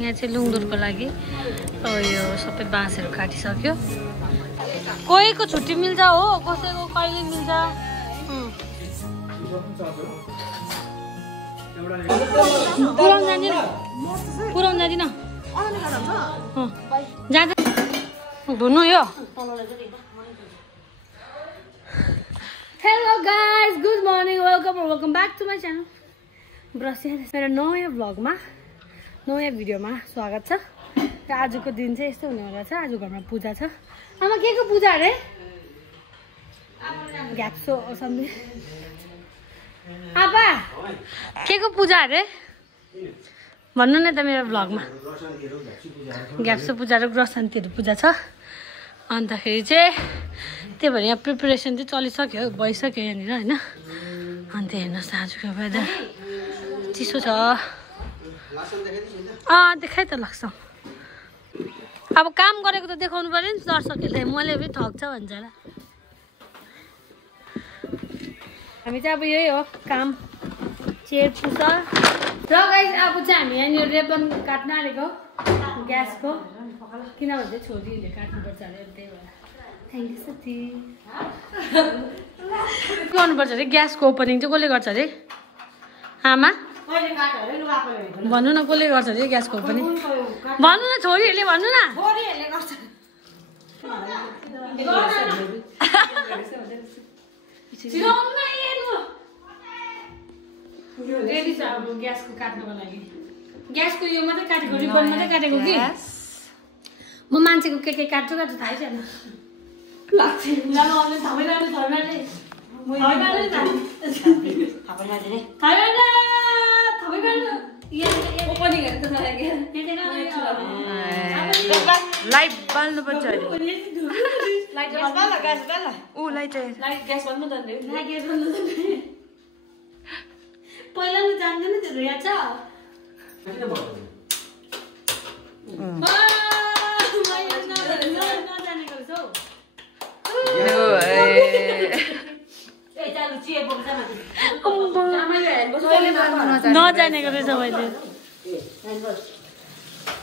यहाँ चाहिँ लुङदुरको लागि यो सबै बाँसहरू काटिसक्यो कोहीको छुट्टी मिल्छ हो कसैको कहिले मिल्छ पुराउन जाँदिन जाँदैन धुनु यो hello guys good morning welcome back to my channel ब्रस मेरो नयाँ भ्लगमा नयाँ भिडियोमा स्वागत छ र आजको दिन चाहिँ यस्तो हुनेवाला छ आज घरमा पूजा छ आमा के को पूजा अरे ग्याप्सो सम्झे आपा के को पूजा अरे भन्नु न त मेरो भ्लगमा ग्याप्सो पूजा र ग्रह शान्तिहरू पूजा छ अन्तखेरि चाहिँ त्यही भएर यहाँ प्रिपरेसन चाहिँ चलिसक्यो भइसक्यो यहाँनिर होइन अन्त हेर्नुहोस् आजको वेदर चिसो छ देखाइ त लाग्छ अब काम गरेको त देखाउनु पऱ्यो नि दर्शकहरूले मैले पनि ठग्छ भन्छ होला हामी चाहिँ अब यही हो काम चेयर पुछ र गाइस अब चाहिँ हामी यहाँनिर रेबन काट्न आलेको ग्यासको किनभने चाहिँ छोरीहरूले काट्नुपर्छ अरे त्यही भएर थ्याङ्क यू साथी के गर्नुपर्छ अरे ग्यासको ओपनिङ चाहिँ कसले गर्छ अरे आमा भन्नु न कसले गर्छ अरे ग्यासको ओपनिङ भन्नु न छोरीहरूले भन्नु न रेडी छ अब ग्यासको काट्नको लागि ग्यासको यो मात्रै काटेको रिबन मात्रै काटेको कि म मान्छेको के काट्छु थाहै छैन लाइट बाल्नु पर्छ पहिला त जान्दैन त्यो याद छ नजानेको रहेछ मैले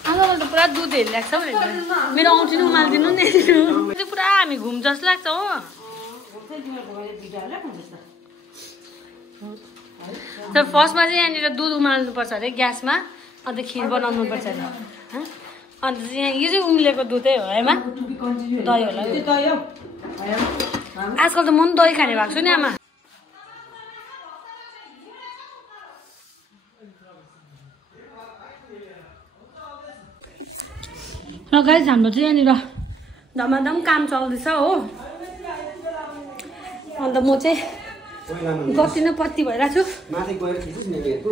आमाले त पुरा दुधहरू लाग्छ भनेर मेरो औँठी नि उमालिदिनु नि चाहिँ पुरा हामी घुम जस्तो लाग्छ हो तर फर्स्टमा चाहिँ यहाँनिर दुध उमाल्नुपर्छ अरे ग्यासमा अन्त खिर बनाउनु पर्छ अरे अन्त चाहिँ यहाँ यो चाहिँ उम्लेको दुधै हो है दही होला आजकल त म पनि दही खाने भएको छु नि आमा र गाइस हाम्रो चाहिँ यहाँनिर धमाधम काम चल्दैछ हो अन्त म चाहिँ गति न पत्ती भइरहेको छु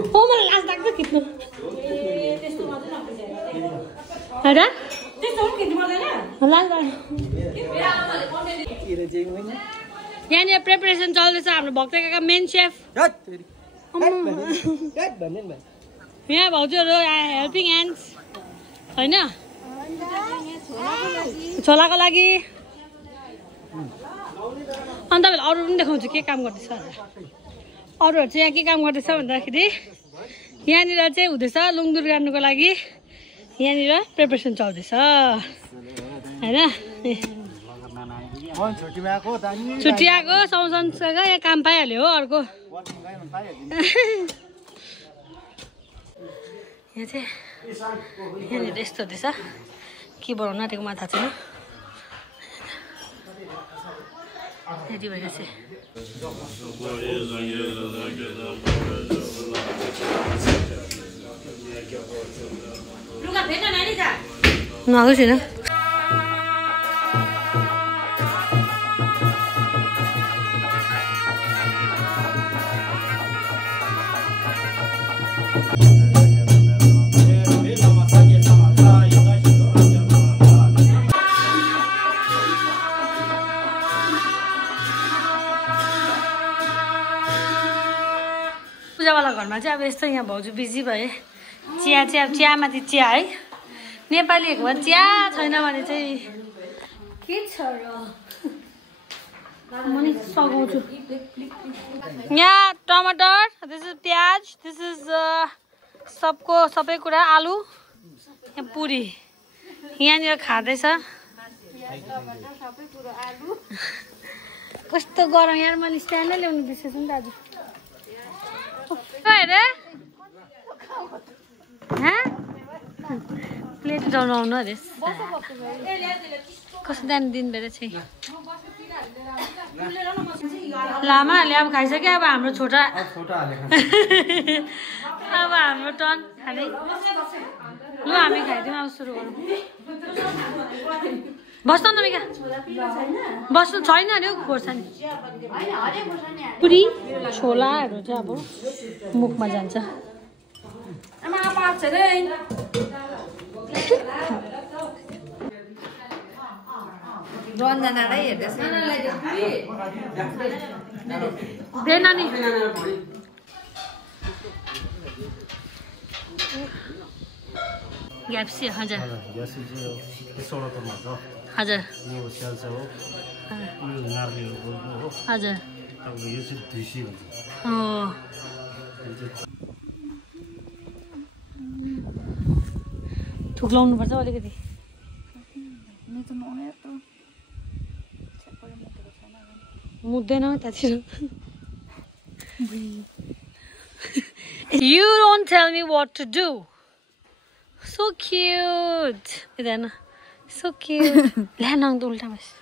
हो मलाई लाज लाग्छ खिच्नु यहाँनिर प्रिपरेसन चल्दैछ हाम्रो भक्त काका मेन सेफ यहाँ भाउजूहरू हेल्पिङ ह्यान्ड्स होइन छोलाको लागि अन्त तपाईँले अरू पनि देखाउँछु के काम गर्दैछ अरूहरू चाहिँ यहाँ के काम गर्दैछ भन्दाखेरि यहाँनिर चाहिँ हुँदैछ लुङदुर गाड्नुको लागि यहाँनिर प्रिपरेसन चल्दैछ होइन छुट्टी आएको सँगसँगै यहाँ काम पाइहाल्यो हो अर्को यहाँ चाहिँ यहाँनिर यस्तो हुँदैछ के बनाउनु आँटेको मलाई थाहा छैन रेडी भइरहेछ नुहाएको छैन पूजावाला घरमा चाहिँ अब यस्तो यहाँ भाउजू बिजी भए चियामाथि चिया है नेपालीहरूमा चिया छैन भने चाहिँ के छ र म नि सघाउँछु यहाँ टमाटर दिस इज प्याज दिस इज सबै कुरा आलु यहाँ पुरी यहाँनिर खाँदैछ कस्तो गरम यार मैले स्ट्यान्डै ल्याउनु बिर्सेछु नि दाजु हेर प्लेट डराउनु अरे कस्तो दामी दिन भएर चाहिँ लामाहरूले अब खाइसक्यो अब हाम्रो छोटा अब हाम्रो टर्न खाने लु हामी खाइदिउँ अब सुरु गरौँ बस्नु न मिका बस्नु छैन अरे खोर्सानी पुरी छोलाहरू चाहिँ अब मुखमा जान्छ दे नानी ग्याप्सी हजुर हजुर हजुर थुक्लाउनुपर्छ अलिकति मुद्दैन त्यहाँतिर You don't tell me what to do. So cute. Idana. So cute. La nang to ulta bas.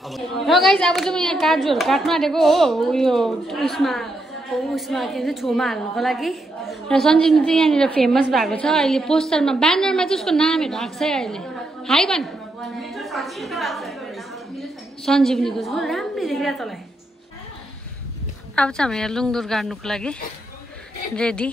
र गाइस अब चाहिँ म यहाँ काजुहरू काट्नु आँटेको हो उयो उसमा के भन्छ छेउमा हाल्नुको लागि र सञ्जीवनी चाहिँ यहाँनिर फेमस भएको छ अहिले पोस्टरमा ब्यानरमा चाहिँ उसको नामहरू आएको छ अहिले हाई भन् सञ्जीवनीको चाहिँ राम्रै देखिरहेको तँलाई अब चाहिँ हामी यहाँ लुङदुर गाड्नुको लागि रेडी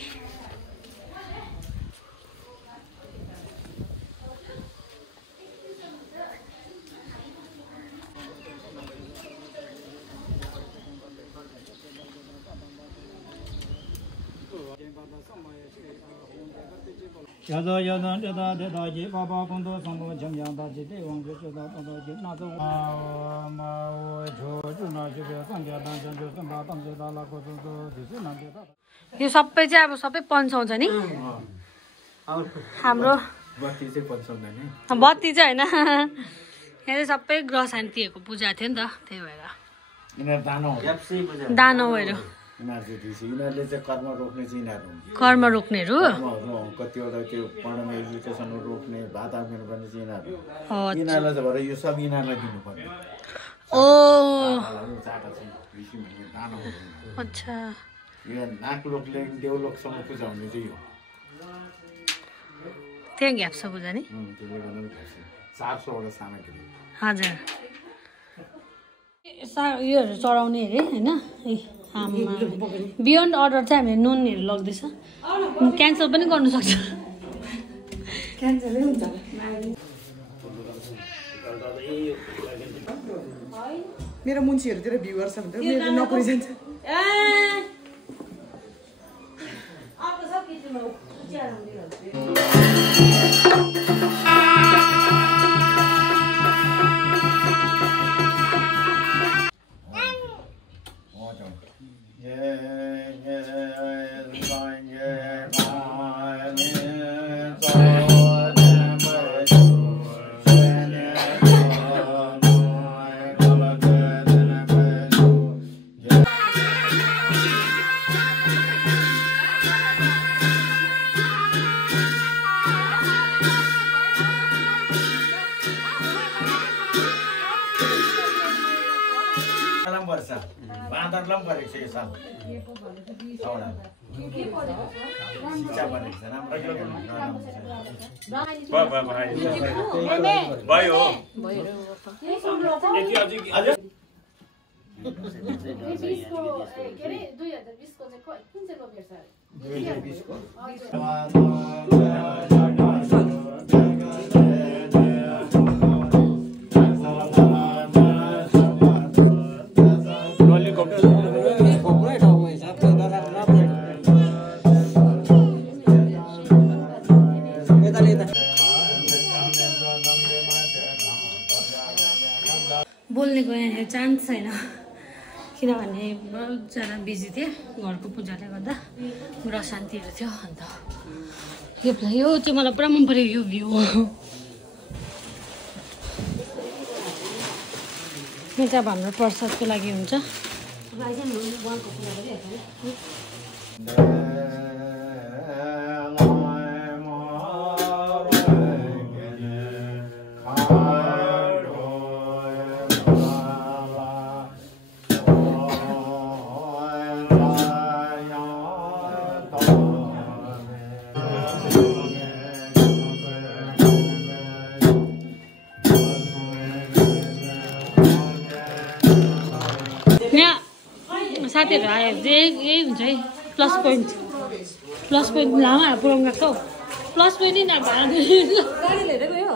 यादा यादा यादा यादा ये बाबा कुंदो संदो जमयादा जिते वंगे चदा तदा जे नादो मा जो जुना जे संज्ञा दान जो संबा तम जे दाला को तो दिसे ना जे यो सबै चाहिँ अब सबै पन्छाउँछ नि हाम्रो बत्ती चाहिँ पन्छाउँदैन नि बत्ती चाहिँ हैन यहाँ सबै ग्रह शान्तिको पूजा थियो नि त त्यही भएर यिनीहरु दानो हो दानवहरू यिनीहरूले चाहिँ कर्म रोक्ने चाहिँ यिनीहरू कर्म रोक्नेहरू कतिवटा त्यो पढ्ने एजुकेसन रोक्ने भात आउने गर्ने चाहिँ यिनीहरूलाई चाहिँ भएर यो सब यिनीहरूलाई दिनुपर्ने ओ दानो अच्छा यो नाकलोकले देवलोकसम्म पूजा हुने चाहिँ यो त्यहाँ ग्याप्छ पूजा नि त्यसले गर्दा 400 वटा सामग्री हजुर योहरू चढाउने अरे होइन बियोन्ड अर्डर चाहिँ हामीले नुनहरू लग्दैछ क्यान्सल पनि गर्नु सक्छ क्यान्सलै हुन्छ मेरो मुन्सीहरुतिर भ्युअर छ भने मेरो नपुरि जान्छ बाँदरलाई पनि गरेको छ यो साल बोल्नेको यहाँ चान्स छैन किनभने बहुतजना बिजी थिएँ घरको पूजाले गर्दा ग्रह शान्तिहरू थियो अन्त यो चाहिँ मलाई पुरा मन पऱ्यो यो भ्यू हो यो चाहिँ अब हाम्रो प्रसादको लागि हुन्छ साथीहरू आयो यही हुन्छ है प्लस पोइन्ट लामा पुऱ्याउनु गएको प्लस पोइन्ट नै भाडा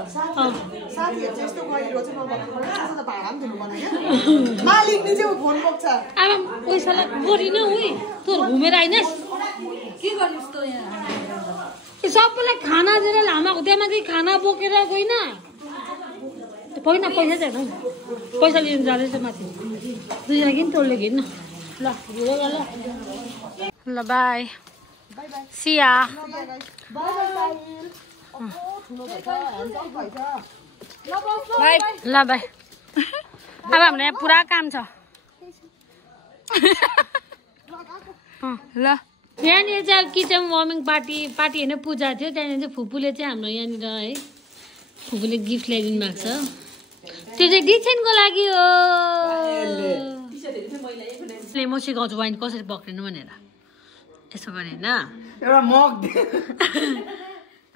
साथीहरु चाहिँ यस्तो गहिरो चाहिँ नबक्नु पर्छ त्यसो त भाडा पनि दिनु पर्दैन क्या मालिकले चाहिँ फोन बोक्छ अब पैसालाई गरिन उही तँ घुमेर आइनस् के गर्नुस् त यहाँ सबैलाई खाना दिएर लामाको त्यहाँमाथि खाना बोकेर गइन पैसा छैन पैसा लिनु जाँदैछ माथि दुईजना किन तोडले हिँड्न ल ल बाई सिया ल बाई अब हाम्रो यहाँ पुरा काम छ ल यहाँनिर चाहिँ किचन वार्मिङ पार्टी होइन पूजा थियो त्यहाँनिर चाहिँ फुपूले चाहिँ हाम्रो यहाँनिर है फुपूले गिफ्ट ल्याइदिनु भएको छ त्यो चाहिँ डिसेनको लागि हो म सिकाउँछु वाइन कसरी पक्रिनु भनेर यसो गरे होइन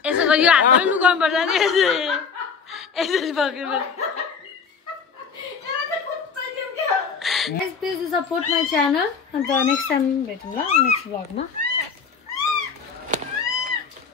यसो गरी यो हातमा लुकाउनु पर्छ नि यसरी पक्रिनु प्लिज सपोर्ट माई च्यानल अन्त नेक्स्ट टाइम भेटौँ ल नेक्स्ट भ्लगमा